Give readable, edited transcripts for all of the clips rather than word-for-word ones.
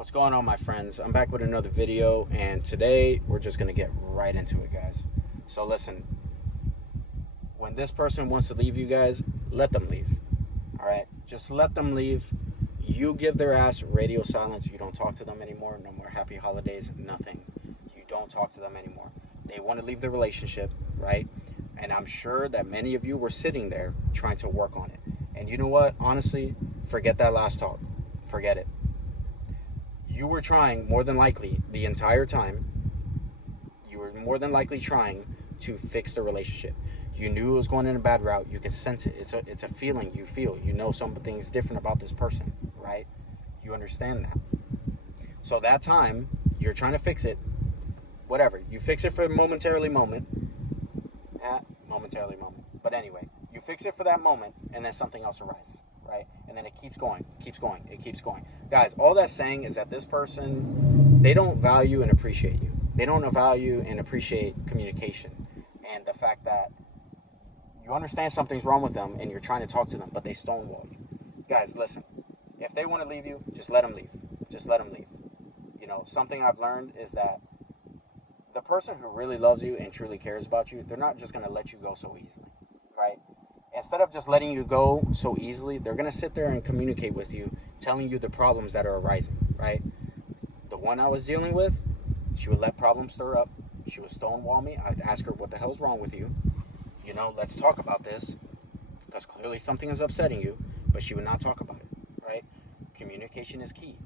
What's going on, my friends? I'm back with another video, and today we're just going to get right into it, guys. So listen, when this person wants to leave you guys, let them leave. All right? Just let them leave. You give their ass radio silence. You don't talk to them anymore. No more happy holidays, nothing. You don't talk to them anymore. They want to leave the relationship, right? And I'm sure that many of you were sitting there trying to work on it. And you know what? Honestly, forget that last talk. Forget it. You were trying, more than likely, the entire time. You were more than likely trying to fix the relationship. You knew it was going in a bad route. You could sense it. It's a feeling you feel. You know something's different about this person, right? You understand that. So that time, you're trying to fix it. Whatever. You fix it for momentarily moment. Momentarily moment. But anyway, you fix it for that moment, and then something else arises, right? And then it keeps going, it keeps going. Guys, all that's saying is that this person, they don't value and appreciate you. They don't value and appreciate communication and the fact that you understand something's wrong with them and you're trying to talk to them, but they stonewall you. Guys, listen, if they want to leave you, just let them leave. Just let them leave. You know, something I've learned is that the person who really loves you and truly cares about you, they're not just going to let you go so easily, right? Instead of just letting you go so easily, they're going to sit there and communicate with you, telling you the problems that are arising, right? The one I was dealing with, she would let problems stir up. She would stonewall me. I'd ask her, what the hell's wrong with you? You know, let's talk about this, because clearly something is upsetting you, but she would not talk about it, right? Communication is key.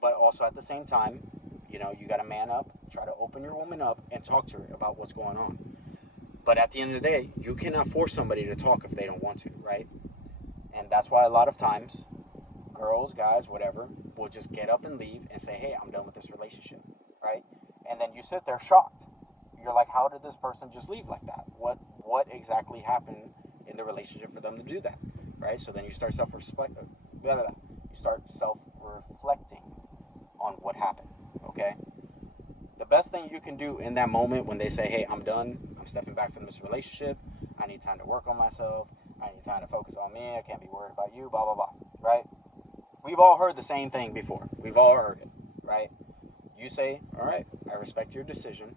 But also at the same time, you know, you got to man up, try to open your woman up and talk to her about what's going on. But at the end of the day, you cannot force somebody to talk if they don't want to, right? And that's why a lot of times, girls, guys, whatever, will just get up and leave and say, hey, I'm done with this relationship, right? And then you sit there shocked. You're like, how did this person just leave like that? What exactly happened in the relationship for them to do that, right? So then you start self-reflecting on what happened, okay? The best thing you can do in that moment when they say, hey, I'm done, I'm stepping back from this relationship, I need time to work on myself, I need time to focus on me, I can't be worried about you, blah, blah, blah, right? We've all heard the same thing before. We've all heard it, right? You say, all right, I respect your decision.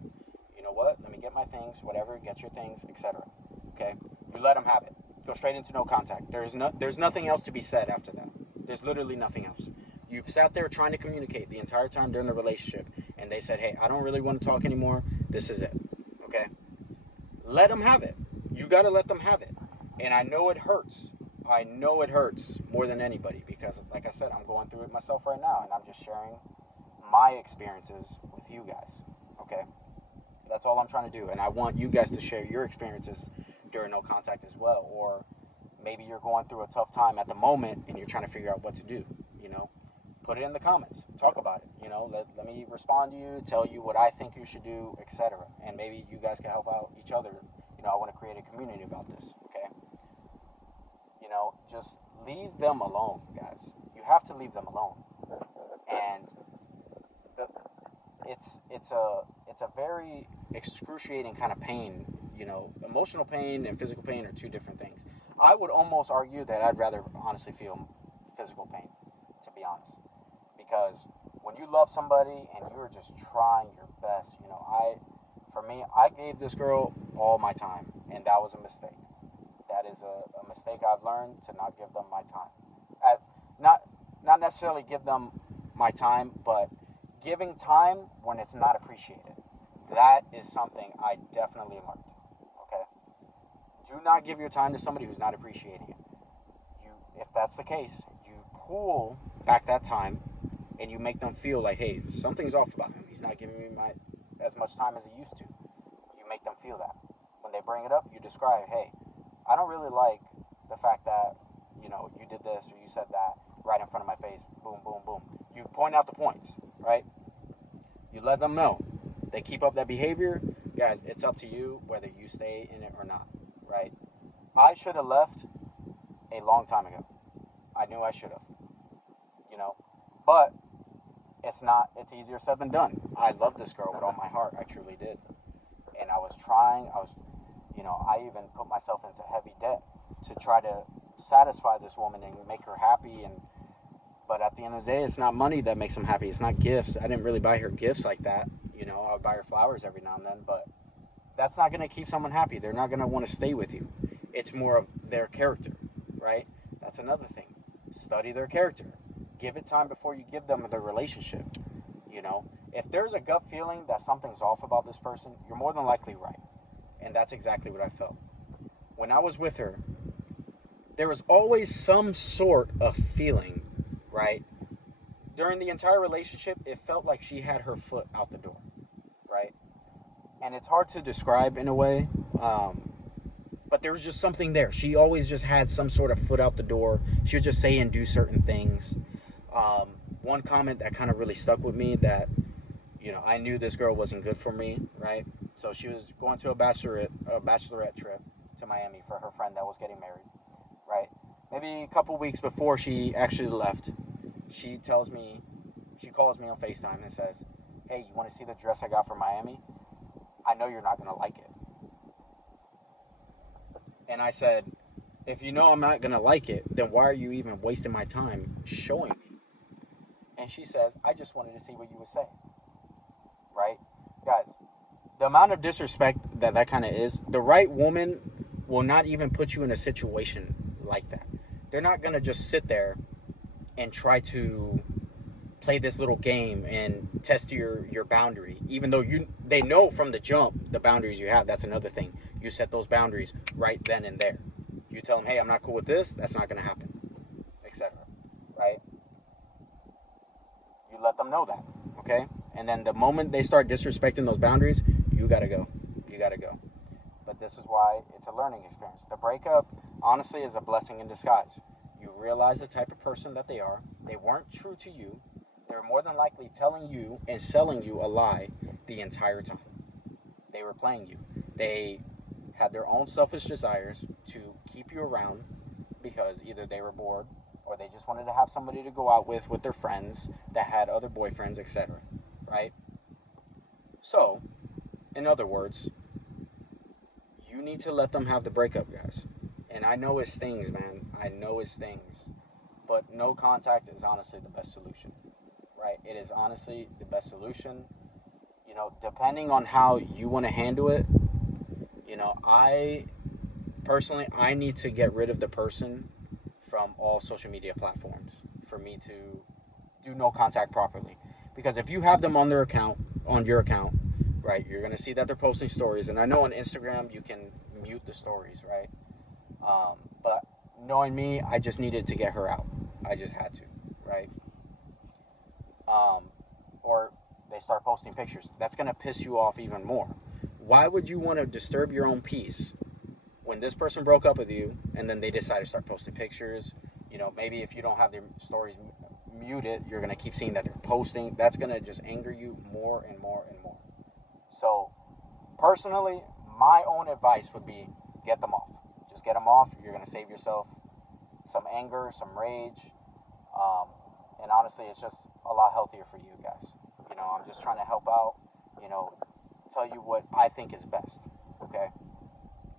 You know what? Let me get my things, whatever, get your things, etc. Okay? You let them have it. Go straight into no contact. There's nothing else to be said after that. There's literally nothing else. You've sat there trying to communicate the entire time during the relationship, and they said, hey, I don't really want to talk anymore. This is it. Okay? Let them have it. You got to let them have it. And I know it hurts. I know it hurts more than anybody because, like I said, I'm going through it myself right now, and I'm just sharing my experiences with you guys. Okay? That's all I'm trying to do. And I want you guys to share your experiences during no contact as well. Or maybe you're going through a tough time at the moment, and you're trying to figure out what to do, you know? Put it in the comments. Talk about it. You know, let me respond to you, tell you what I think you should do, etc. And maybe you guys can help out each other. You know, I want to create a community about this, okay? You know, just leave them alone, guys. You have to leave them alone. And the, it's a very excruciating kind of pain. You know, emotional pain and physical pain are two different things. I would almost argue that I'd rather honestly feel physical pain, to be honest. Because when you love somebody and you're just trying your best, you know, for me, I gave this girl all my time, and that was a mistake. That is a mistake I've learned, to not give them my time. Not necessarily give them my time, but giving time when it's not appreciated. That is something I definitely learned. Okay? Do not give your time to somebody who's not appreciating it. If that's the case, you pull back that time and you make them feel like, hey, something's off about him. He's not giving me as much time as he used to. You make them feel that. When they bring it up, you describe, hey, I don't really like the fact that, you know, you did this or you said that right in front of my face. Boom, boom, boom. You point out the points, right? You let them know. They keep up that behavior. Guys, it's up to you whether you stay in it or not, right? I should have left a long time ago. I knew I should have, you know, but it's easier said than done. I love this girl with all my heart. I truly did. And I was trying, I even put myself into heavy debt to try to satisfy this woman and make her happy. And But at the end of the day, it's not money that makes them happy. It's not gifts. I didn't really buy her gifts like that. I would buy her flowers every now and then, but that's not going to keep someone happy. They're not going to want to stay with you. It's more of their character, right? That's another thing. Study their character. Give it time before you give them the relationship. If there's a gut feeling that something's off about this person, you're more than likely right. And that's exactly what I felt. When I was with her, there was always some sort of feeling, right? During the entire relationship, it felt like she had her foot out the door, right? And it's hard to describe in a way, but there was just something there. She always just had some sort of foot out the door. She would just say and do certain things. One comment that kind of really stuck with me that, I knew this girl wasn't good for me, right? So she was going to a bachelorette trip to Miami for her friend that was getting married, right? Maybe a couple weeks before she actually left, she calls me on FaceTime and says, "Hey, you want to see the dress I got for Miami? I know you're not going to like it." And I said, if you know I'm not going to like it, then why are you even wasting my time showing me? And she says, "I just wanted to see what you would say." Right? Guys, the amount of disrespect that kind of is, the right woman will not even put you in a situation like that. They're not going to just sit there and try to play this little game and test your boundary, even though they know from the jump the boundaries you have. That's another thing. You set those boundaries right then and there. You tell them, "Hey, I'm not cool with this. That's not going to happen," etc. Right? You let them know that, okay? And then the moment they start disrespecting those boundaries, you gotta go. You gotta go. But this is why it's a learning experience. The breakup, honestly, is a blessing in disguise. You realize the type of person that they are. They weren't true to you. They were more than likely telling you and selling you a lie the entire time. They were playing you. They had their own selfish desires to keep you around because either they were bored or they just wanted to have somebody to go out with their friends that had other boyfriends, etc. Right? So, in other words, you need to let them have the breakup, guys. And I know it stings, man. I know it stings. But no contact is honestly the best solution. Right? It is honestly the best solution. Depending on how you want to handle it, I personally, I need to get rid of the person from all social media platforms for me to do no contact properly. Because if you have them on your account, right, you're gonna see that they're posting stories. And I know on Instagram you can mute the stories, right? But knowing me, I just needed to get her out. I just had to, right? Or they start posting pictures. That's gonna piss you off even more. Why would you want to disturb your own peace when this person broke up with you and then they decide to start posting pictures? Maybe if you don't have their stories muted, you're going to keep seeing that they're posting. That's going to just anger you more and more and more. So, personally, my own advice would be get them off. Just get them off. You're going to save yourself some anger, some rage. And honestly, it's just a lot healthier for you guys. I'm just trying to help out, tell you what I think is best. Okay?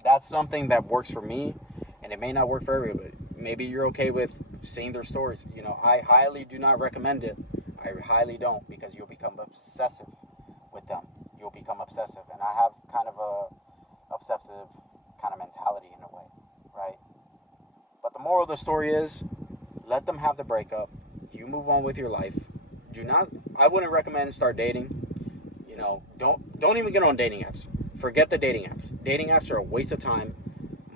That's something that works for me, and it may not work for everybody. Maybe you're okay with seeing their stories. I highly do not recommend it. I highly don't, because you'll become obsessive with them. You'll become obsessive, and I have kind of a obsessive kind of mentality in a way, right? But the moral of the story is, let them have the breakup. You move on with your life. I wouldn't recommend start dating. Don't even get on dating apps. Forget the dating apps. Dating apps are a waste of time.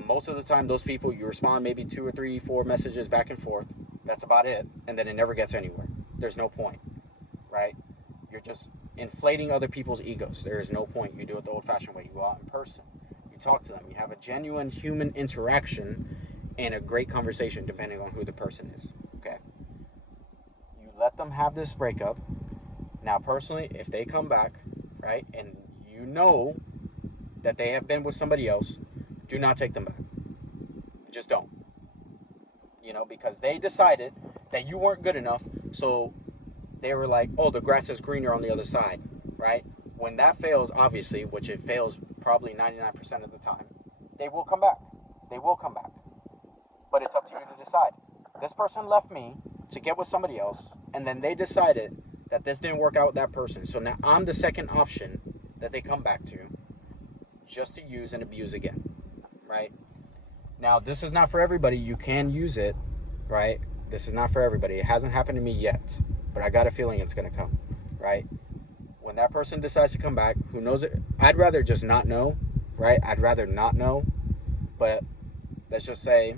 Most of the time, those people, you respond maybe 2 or 3, 4 messages back and forth. That's about it. And then it never gets anywhere. There's no point, right? You're just inflating other people's egos. There is no point. You do it the old-fashioned way. You go out in person. You talk to them. You have a genuine human interaction and a great conversation, depending on who the person is, okay? You let them have this breakup. Now, personally, if they come back, right, and you know that they have been with somebody else, do not take them back. Just don't. Because they decided that you weren't good enough, so they were like, "Oh, the grass is greener on the other side," right? When that fails, obviously, which it fails probably 99% of the time, they will come back. They will come back. But it's up to you to decide. This person left me. to get with somebody else, and then they decided that this didn't work out with that person. So now I'm the second option that they come back to just to use and abuse again, right? Now, this is not for everybody. You can use it, right? This is not for everybody. It hasn't happened to me yet, but I got a feeling it's going to come, right? When that person decides to come back, who knows it? I'd rather just not know, right? I'd rather not know, but let's just say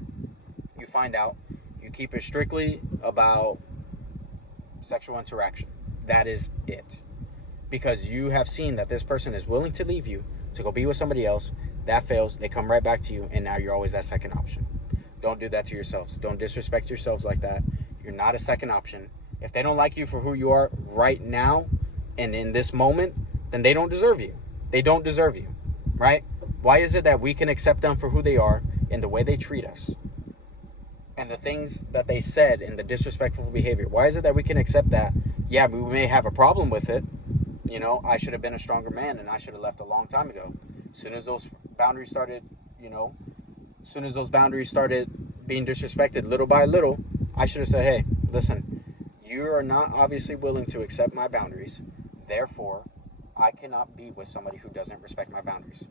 you find out, you keep it strictly about sexual interaction. That is it. Because you have seen that this person is willing to leave you to go be with somebody else. That fails. They come right back to you, and now you're always that second option. Don't do that to yourselves. Don't disrespect yourselves like that. You're not a second option. If they don't like you for who you are right now and in this moment, then they don't deserve you. They don't deserve you, right? Why is it that we can accept them for who they are and the way they treat us and the things that they said and the disrespectful behavior? Why is it that we can accept that? Yeah, we may have a problem with it. You know, I should have been a stronger man and I should have left a long time ago. As soon as those boundaries started, being disrespected little by little, I should have said, hey, listen, you are not obviously willing to accept my boundaries. Therefore, I cannot be with somebody who doesn't respect my boundaries.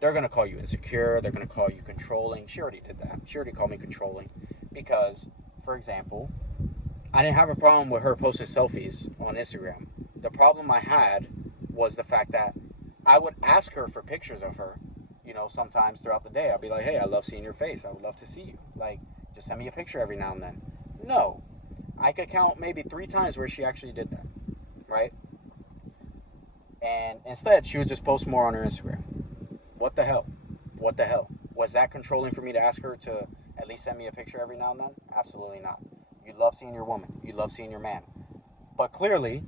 They're going to call you insecure. They're going to call you controlling. She already did that. She already called me controlling because, for example, I didn't have a problem with her posting selfies on Instagram. The problem I had was the fact that I would ask her for pictures of her, sometimes throughout the day. I'd be like, hey, I love seeing your face. I would love to see you. Like, just send me a picture every now and then. No. I could count maybe 3 times where she actually did that, right? And instead, she would just post more on her Instagram. What the hell? What the hell? Was that controlling for me to ask her to at least send me a picture every now and then? Absolutely not. You love seeing your woman. You love seeing your man. But clearly,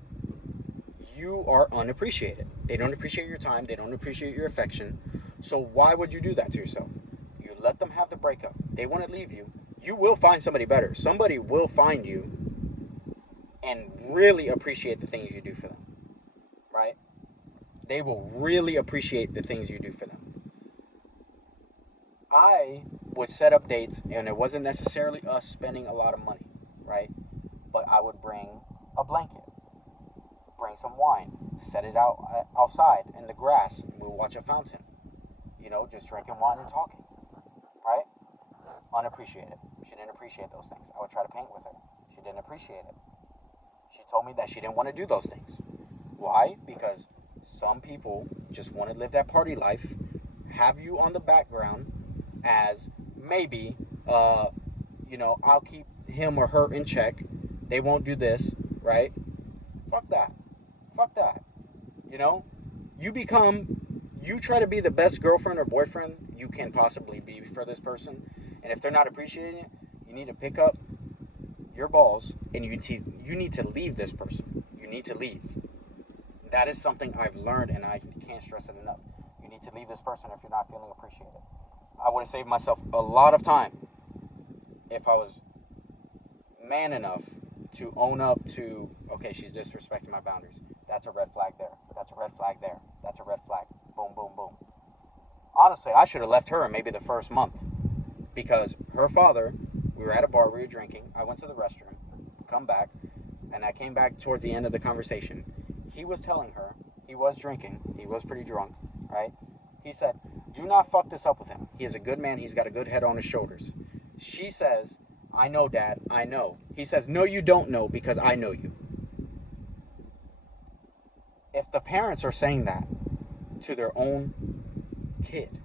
you are unappreciated. They don't appreciate your time. They don't appreciate your affection. So why would you do that to yourself? You let them have the breakup. They want to leave you. You will find somebody better. Somebody will find you and really appreciate the things you do for them, right? They will really appreciate the things you do for them. I would set up dates, and it wasn't necessarily us spending a lot of money, right? But I would bring a blanket, bring some wine, set it out outside in the grass, and we'll watch a fountain. Just drinking wine and talking, right? Unappreciated. She didn't appreciate those things. I would try to paint with her. She didn't appreciate it. She told me that she didn't want to do those things. Why? Because some people just want to live that party life, have you on the background as maybe, I'll keep him or her in check. They won't do this, right? Fuck that. Fuck that. You try to be the best girlfriend or boyfriend you can possibly be for this person. And if they're not appreciating it, you need to pick up your balls and you need to leave this person. You need to leave. That is something I've learned, and I can't stress it enough. You need to leave this person if you're not feeling appreciated. I would have saved myself a lot of time if I was man enough to own up to, okay, she's disrespecting my boundaries. That's a red flag there. That's a red flag there. That's a red flag. Boom, boom, boom. Honestly, I should have left her in maybe the first month because her father, we were at a bar, we were drinking. I went to the restroom, come back, and I came back towards the end of the conversation. He was telling her, he was drinking, he was pretty drunk, right? He said, do not fuck this up with him. He is a good man. He's got a good head on his shoulders. She says, I know, Dad, I know. He says, no, you don't know because I know you. If the parents are saying that to their own kid,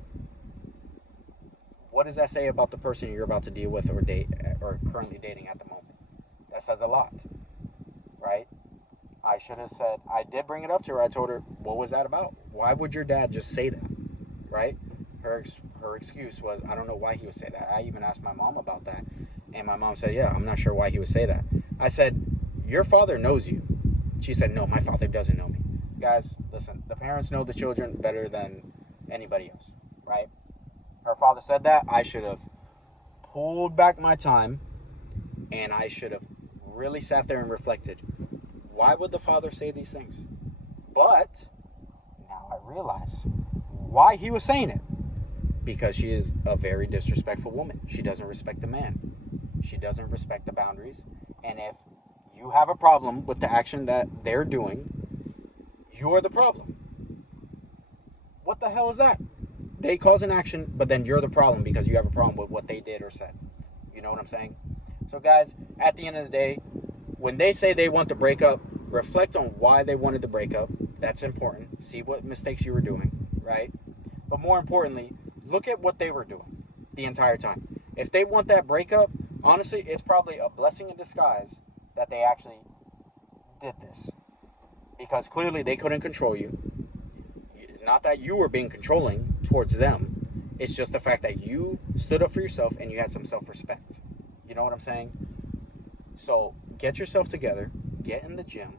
what does that say about the person you're about to deal with or date or currently dating at the moment? That says a lot, right? I should have said, I did bring it up to her. I told her, what was that about? Why would your dad just say that, right? Her excuse was, I don't know why he would say that. I even asked my mom about that. And my mom said, yeah, I'm not sure why he would say that. I said, your father knows you. She said, no, my father doesn't know me. Guys, listen, the parents know the children better than anybody else, right? Her father said that. I should have pulled back my time and I should have really sat there and reflected. Why would the father say these things? But now I realize why he was saying it. Because she is a very disrespectful woman. She doesn't respect the man. She doesn't respect the boundaries. And if you have a problem with the action that they're doing, you're the problem. What the hell is that? They cause an action, but then you're the problem because you have a problem with what they did or said. You know what I'm saying? So guys, at the end of the day, when they say they want to break up, reflect on why they wanted to break up. That's important. See what mistakes you were doing, right? But more importantly, look at what they were doing the entire time. If they want that breakup, honestly, it's probably a blessing in disguise that they actually did this. Because clearly they couldn't control you. It's not that you were being controlling towards them. It's just the fact that you stood up for yourself and you had some self-respect. You know what I'm saying? So get yourself together, get in the gym,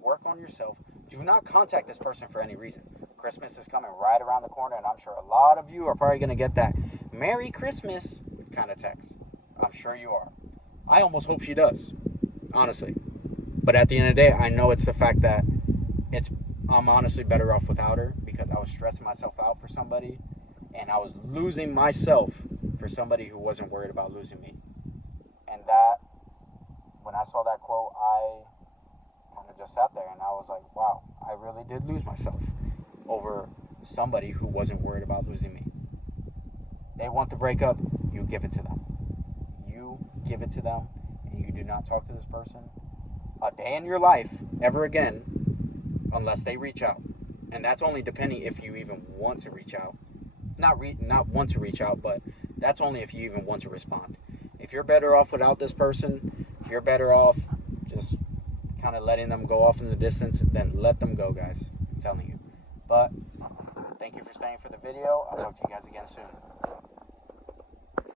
work on yourself. Do not contact this person for any reason. Christmas is coming right around the corner, and I'm sure a lot of you are probably going to get that Merry Christmas kind of text. I'm sure you are. I almost hope she does, honestly. But at the end of the day, I know it's the fact that I'm honestly better off without her because I was stressing myself out for somebody, and I was losing myself for somebody who wasn't worried about losing me. And that, when I saw that quote, I kind of just sat there and I was like, wow, I really did lose myself over somebody who wasn't worried about losing me. They want to break up, you give it to them. You give it to them, and you do not talk to this person a day in your life ever again unless they reach out. And that's only depending if you even want to reach out. Not want to reach out, but that's only if you even want to respond. If you're better off without this person, if you're better off just kind of letting them go off in the distance, then let them go, guys. I'm telling you. But thank you for staying for the video. I'll talk to you guys again soon.